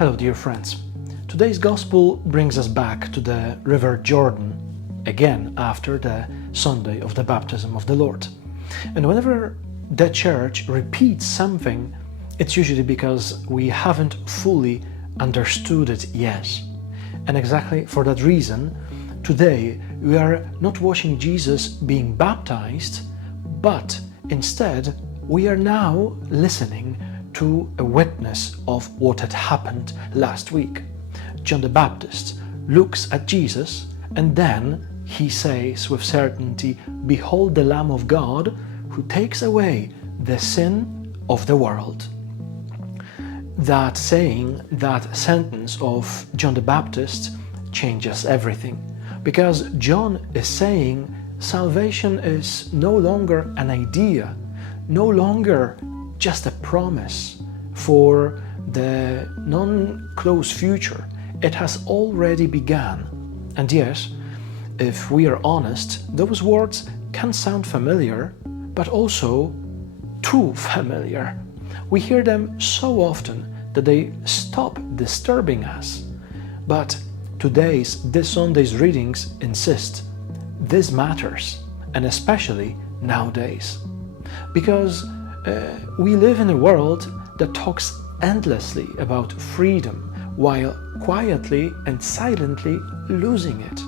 Hello, dear friends. Today's Gospel brings us back to the River Jordan, again after the Sunday of the baptism of the Lord. And whenever the Church repeats something, it's usually because we haven't fully understood it yet. And exactly for that reason, today we are not watching Jesus being baptized, but instead we are now listening to a witness of what had happened last week. John the Baptist looks at Jesus and then he says with certainty, "Behold the Lamb of God who takes away the sin of the world." That saying, that sentence of John the Baptist changes everything, because John is saying salvation is no longer an idea, no longer just a promise for the non-close future. It has already begun. And yet, if we are honest, those words can sound familiar, but also too familiar. We hear them so often that they stop disturbing us. But this Sunday's readings insist this matters, and especially nowadays. Because we live in a world that talks endlessly about freedom while quietly and silently losing it.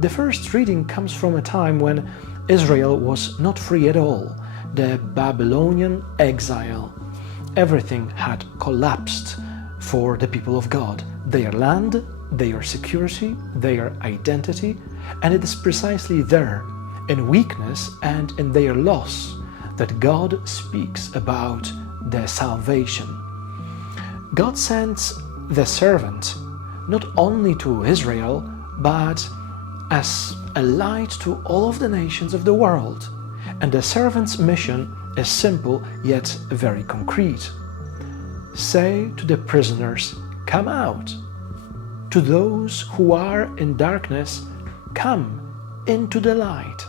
The first reading comes from a time when Israel was not free at all, the Babylonian exile. Everything had collapsed for the people of God, their land, their security, their identity, and it is precisely there, in weakness and in their loss, that God speaks about their salvation. God sends the servant not only to Israel, but as a light to all of the nations of the world. And the servant's mission is simple yet very concrete. Say to the prisoners, "Come out." To those who are in darkness, "Come into the light."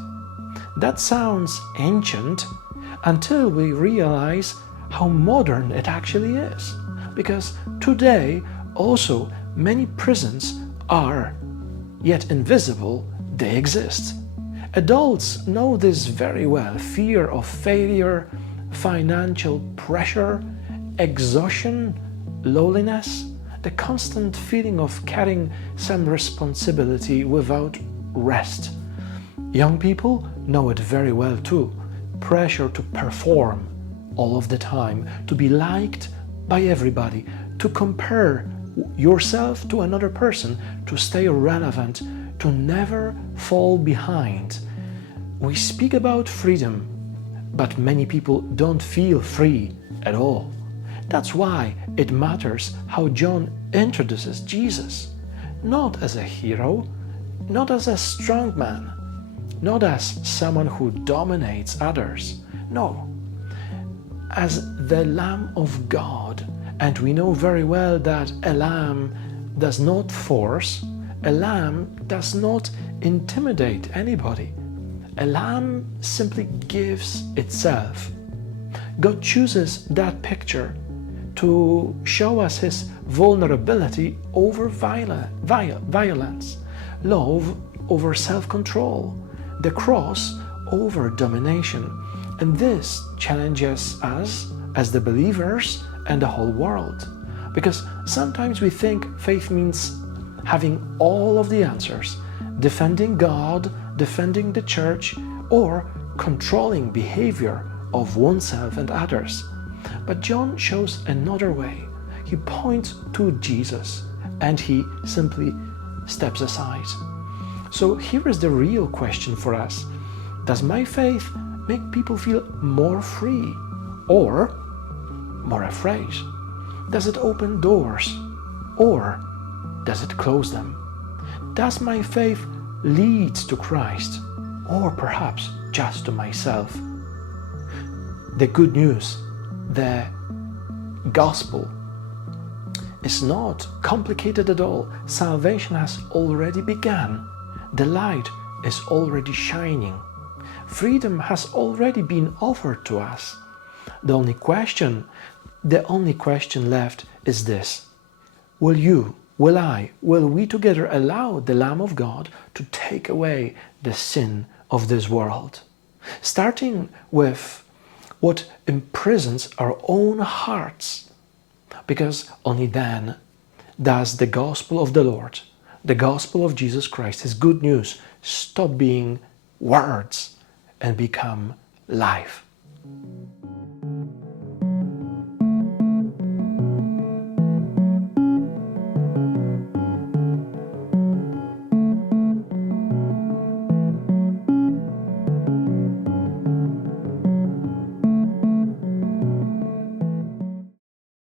That sounds ancient until we realize how modern it actually is. Because today also many prisons are, yet invisible, they exist. Adults know this very well. Fear of failure, financial pressure, exhaustion, loneliness, the constant feeling of carrying some responsibility without rest. Young people know it very well too. Pressure to perform all of the time, to be liked by everybody, to compare yourself to another person, to stay relevant, to never fall behind. We speak about freedom, but many people don't feel free at all. That's why it matters how John introduces Jesus, not as a hero, not as a strong man, not as someone who dominates others, no, as the Lamb of God. And we know very well that a lamb does not force, a lamb does not intimidate anybody. A lamb simply gives itself. God chooses that picture to show us his vulnerability over violence, love over self-control, the cross over domination. And this challenges us as the believers and the whole world. Because sometimes we think faith means having all of the answers, defending God, defending the church, or controlling behavior of oneself and others. But John shows another way. He points to Jesus and he simply steps aside. So here is the real question for us. Does my faith make people feel more free or more afraid? Does it open doors or does it close them? Does my faith lead to Christ or perhaps just to myself? The good news, the gospel, is not complicated at all. Salvation has already begun. The light is already shining. Freedom has already been offered to us. The only question left is this: will you, will I, will we together allow the Lamb of God to take away the sin of this world? Starting with what imprisons our own hearts, because only then does the gospel of the Lord, the gospel of Jesus Christ, His good news, stop being words and become life.